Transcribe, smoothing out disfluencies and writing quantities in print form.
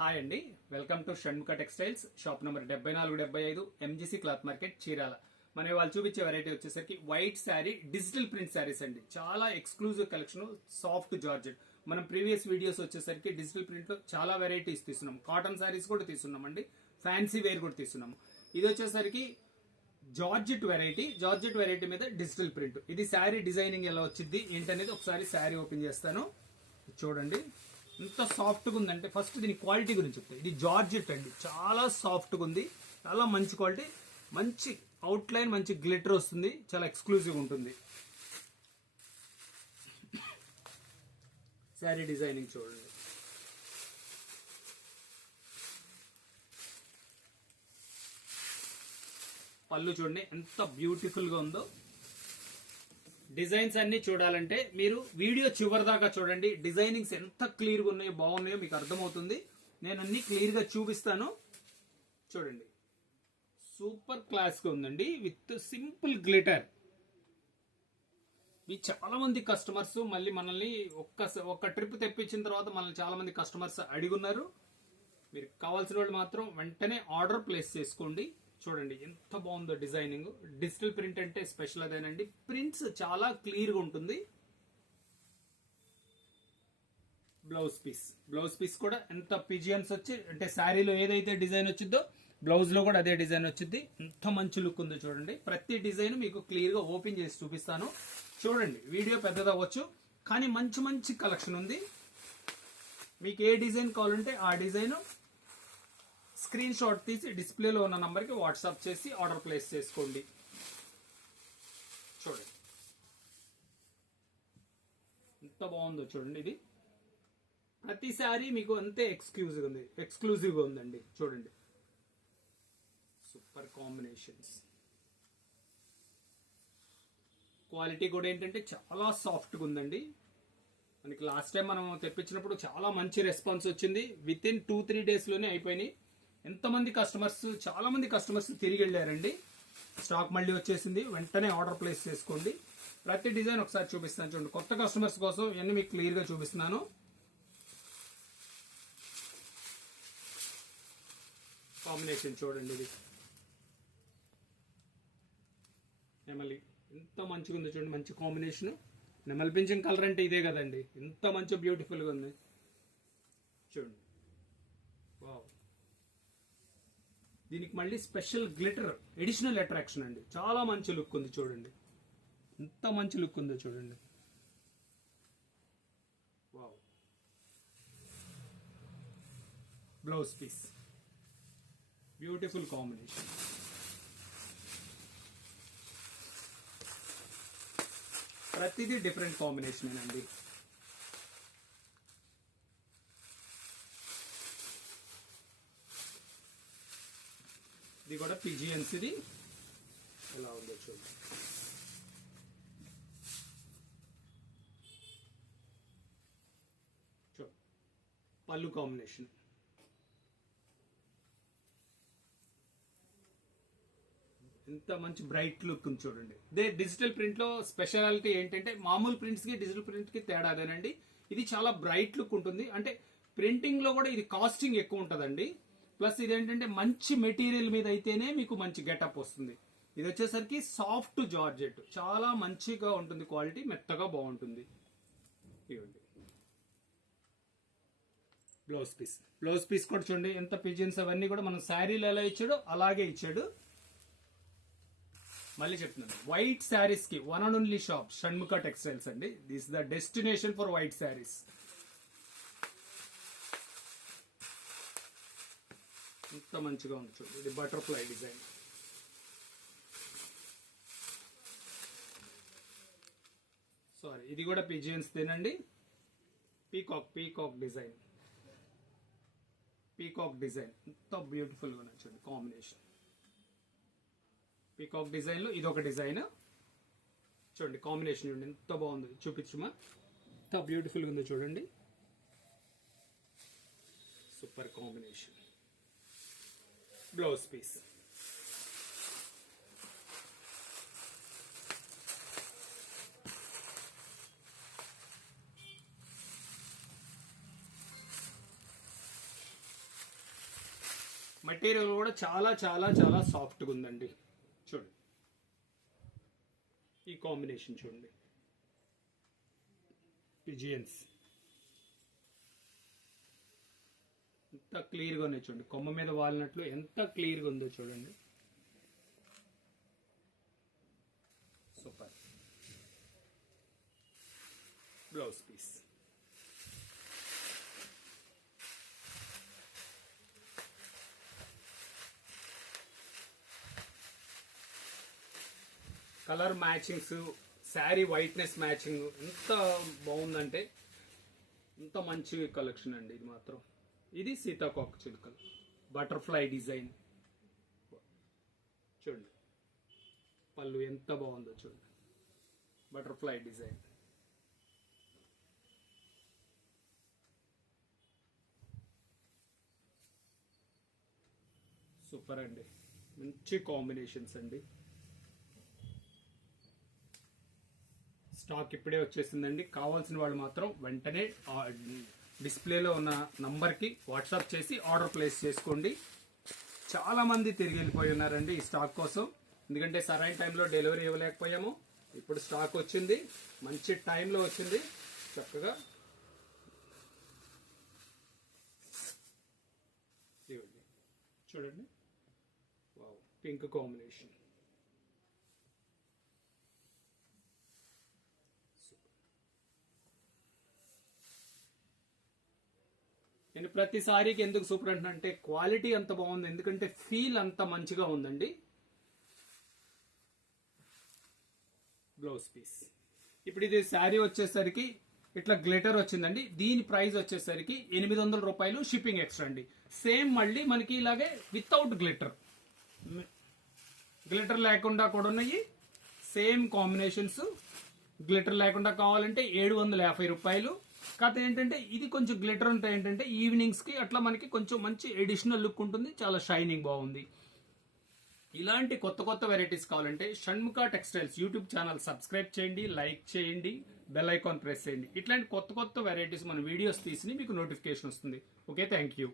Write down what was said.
Hi అండి, welcome to Shanmukha textiles. Shop number 7475 MGC cloth market, Chirala. మన వాళ్ళు చూపించే వెరైటీ వచ్చేసరికి white sari digital print saris అండి. చాలా ఎక్స్క్లూజివ్ కలెక్షన్, సాఫ్ట్ జార్జెట్. మనం ప్రీవియస్ వీడియోస్ వచ్చేసరికి డిజిటల్ ప్రింట్ లో చాలా వెరైటీస్ తీస్తున్నాం. కాటన్ శారీస్ కూడా తీస్తున్నాం అండి, ఫ్యాన్సీ వేర్ కూడా తీస్తున్నాం. ఇది వచ్చేసరికి జార్జెట్ వెరైటీ మీద డిజిటల్ ప్రింట్. ఇది శారీ డిజైనింగ్ ఎలా వచ్చింది ఏంటనేది ఒకసారి శారీ ఓపెన్ చేస్తాను, చూడండి. ఎంత సాఫ్ట్గా ఉందంటే ఫస్ట్ దీని క్వాలిటీ గురించి చెప్తాను. ఇది జార్జెట్ అండి, చాలా సాఫ్ట్గా ఉంది, చాలా మంచి క్వాలిటీ, మంచి అవుట్ లైన్, మంచి గ్లిటర్ వస్తుంది, చాలా ఎక్స్క్లూజివ్ ఉంటుంది. శారీ డిజైనింగ్ చూడండి. పళ్ళు చూడండి ఎంత బ్యూటిఫుల్ గా ఉందో. డిజైన్స్ అన్ని చూడాలంటే మీరు వీడియో చివరి దాకా చూడండి. డిజైనింగ్స్ ఎంత క్లియర్ గా ఉన్నాయో, బాగున్నాయో మీకు అర్థమవుతుంది. నేను అన్ని క్లియర్ గా చూపిస్తాను, చూడండి. సూపర్ క్లాస్ గా ఉందండి, విత్ సింపుల్ గ్లిటర్. మీ చాలా మంది కస్టమర్స్ మళ్ళీ మనల్ని ఒక్క ట్రిప్ తెప్పించిన తర్వాత మనల్ని చాలా మంది కస్టమర్స్ అడిగున్నారు. మీరు కావాల్సిన వాళ్ళు మాత్రం వెంటనే ఆర్డర్ ప్లేస్ చేసుకోండి. చూడండి ఎంత బాగుందో డిజైనింగ్. డిజిటల్ ప్రింట్ అంటే స్పెషల్ అదేనండి, ప్రింట్స్ చాలా క్లియర్ గా ఉంటుంది. బ్లౌజ్ పీస్ కూడా ఎంత పిజియన్స్ వచ్చి, అంటే శారీలో ఏదైతే డిజైన్ వచ్చిందో బ్లౌజ్ లో కూడా అదే డిజైన్ వచ్చింది. ఎంత మంచి లుక్ ఉందో చూడండి. ప్రతి డిజైన్ మీకు క్లియర్ గా ఓపెన్ చేసి చూపిస్తాను, చూడంండి. వీడియో పెద్దదవ్వచ్చు కానీ మంచి మంచి కలెక్షన్ ఉంది. మీకు ఏ డిజైన్ కావాలంటే ఆ డిజైన్ స్క్రీన్ షాట్ తీసి డిస్ప్లేలో ఉన్న నంబర్కి వాట్సాప్ చేసి ఆర్డర్ ప్లేస్ చేసుకోండి. చూడండి ఎంత బాగుందో చూడండి. ఇది ప్రతి శారీ మీకు అంతే ఎక్స్క్లూజివ్గా ఉందండి. చూడండి సూపర్ కాంబినేషన్స్. క్వాలిటీ కూడా ఏంటంటే చాలా సాఫ్ట్గా ఉందండి. మనకి లాస్ట్ టైం మనం తెప్పించినప్పుడు చాలా మంచి రెస్పాన్స్ వచ్చింది. విత్ ఇన్ 2-3 డేస్ లోనే అయిపోయినాయి. చాలా మంది కస్టమర్స్ తిరిగి వెళ్ళారండి. స్టాక్ మళ్ళీ వచ్చేసింది, వెంటనే ఆర్డర్ ప్లేస్ చేసుకోండి. ప్రతి డిజైన్ ఒకసారి చూపిస్తాను చూడండి. కొత్త కస్టమర్స్ కోసం ఇవన్నీ మీకు క్లియర్ గా చూపిస్తున్నాను. కాంబినేషన్ చూడండి. ఇది నెమలి ఎంత మంచిగా ఉంది చూడండి, మంచి కాంబినేషన్. నెమలి పింఛన్ కలర్ అంటే ఇదే కదండి, ఎంత మంచి బ్యూటిఫుల్ గా ఉంది చూడండి. వావ్, దీనికి మళ్ళీ స్పెషల్ గ్లిటర్ ఎడిషనల్ అట్రాక్షన్ అండి. చాలా మంచి లుక్ ఉంది చూడండి, ఎంత మంచి లుక్ ఉందో చూడండి. Wow, blouse piece beautiful combination. ప్రతిదీ డిఫరెంట్ కాంబినేషన్ అండి. ఇది కూడా పిజియన్స్. ఇది ఎలా ఉందో చూడండి. పళ్ళు కాంబినేషన్ ఎంత మంచి బ్రైట్ లుక్ ఉంది చూడండి. ఇదే డిజిటల్ ప్రింట్ లో స్పెషాలిటీ ఏంటంటే మామూలు ప్రింట్స్ కి డిజిటల్ ప్రింట్ కి తేడా అదేనండి. ఇది చాలా బ్రైట్ లుక్ ఉంటుంది. అంటే ప్రింటింగ్ లో కూడా ఇది కాస్టింగ్ ఎక్కువ ఉంటుందండి. ప్లస్ ఇదేంటంటే మంచి మెటీరియల్ మీద అయితేనే మీకు మంచి గెటప్ వస్తుంది. ఇది వచ్చేసరికి సాఫ్ట్ జార్జెట్, చాలా మంచిగా ఉంటుంది, క్వాలిటీ మెత్తగా బాగుంటుంది. ఇవ్వండి బ్లౌజ్ పీస్ కూడా చూడండి ఎంత పిజియన్స్. అవన్నీ కూడా మనం శారీలో ఎలా ఇచ్చాడో అలాగే ఇచ్చాడు. మళ్ళీ చెప్తున్నాను, వైట్ శారీస్ కి one and only shop Shanmukha textiles అండి. This the destination for white saris. ఎంత మంచిగా ఉంది చూడండి. ఇది బటర్ఫ్లై డిజైన్. సారీ, ఇది కూడా పిజియన్స్ తినండి. పీకాక్ డిజైన్ ఎంత బ్యూటిఫుల్ గా ఉంది చూడండి. కాంబినేషన్ పీకాక్ డిజైన్ లో ఇదొక డిజైన్ చూడండి. కాంబినేషన్ చూడండి ఎంత బాగుంది, చూపించుమా ఎంత బ్యూటిఫుల్ గా ఉందో చూడండి. Super combination. Blouse piece material కూడా చాలా చాలా చాలా సాఫ్ట్గా ఉందండి. చూడండి ఈ కాంబినేషన్ చూడండి, పిజియన్స్ ఎంత క్లియర్గా ఉన్నాయి చూడండి, కొమ్మ మీద వాలినట్లు ఎంత క్లియర్గా ఉందో చూడండి. Super. Blouse piece colour matchings, sari whiteness matching ఎంత బాగుందంటే ఎంత మంచి కలెక్షన్ అండి ఇది మాత్రం. ఇది సీతాకోక చిలుకలు బటర్ఫ్లై డిజైన్ చూడండి, పళ్ళు ఎంత బాగుందో చూడండి, బటర్ఫ్లై డిజైన్. సూపర్ అండి, మంచి కాంబినేషన్స్ అండి. స్టాక్ ఇప్పుడే వచ్చేసిందండి. కావాల్సిన వాళ్ళు మాత్రం వెంటనే డిస్ప్లేలో ఉన్న నంబర్కి వాట్సాప్ చేసి ఆర్డర్ ప్లేస్ చేసుకోండి. చాలా మంది తిరిగి వెళ్ళిపోయి ఉన్నారండి ఈ స్టాక్ కోసం, ఎందుకంటే సరైన టైంలో డెలివరీ ఇవ్వలేకపోయాము. ఇప్పుడు స్టాక్ వచ్చింది, మంచి టైంలో వచ్చింది. చక్కగా చూడండి, వావ్, పింక్ కాంబినేషన్. నేను ప్రతిసారికి ఎందుకు సూపర్ అంటే క్వాలిటీ అంత బాగుంది, ఎందుకంటే ఫీల్ అంత మంచిగా ఉందండి. బ్లౌజ్ పీస్ ఇప్పుడు ఇది శారీ వచ్చేసరికి ఇట్లా గ్లిటర్ వచ్చిందండి. దీని ప్రైస్ వచ్చేసరికి 800 రూపాయలు, షిప్పింగ్ ఎక్స్ట్రా అండి. సేమ్ మళ్ళీ మనకి ఇలాగే వితౌట్ గ్లిటర్, గ్లిటర్ లేకుండా కూడా ఉన్నాయి. Same combinations. గ్లిటర్ లేకుండా కావాలంటే 750 రూపాయలు. కాకపోతే ఏంటంటే ఇది కొంచెం గ్లిటర్ ఉంటే ఏంటంటే ఈవినింగ్స్ కి అట్లా మనకి కొంచెం మంచి ఎడిషనల్ లుక్ ఉంటుంది, చాలా షైనింగ్ బాగుంది. ఇలాంటి కొత్త కొత్త వెరైటీస్ కావాలంటే Shanmukha textiles YouTube channel subscribe చేయండి, లైక్ చేయండి, బెల్ ఐకాన్ ప్రెస్ చేయండి. ఇట్లాంటి కొత్త కొత్త వెరైటీస్ మన వీడియోస్ తీసి మీకు నోటిఫికేషన్ వస్తుంది. Okay, thank you.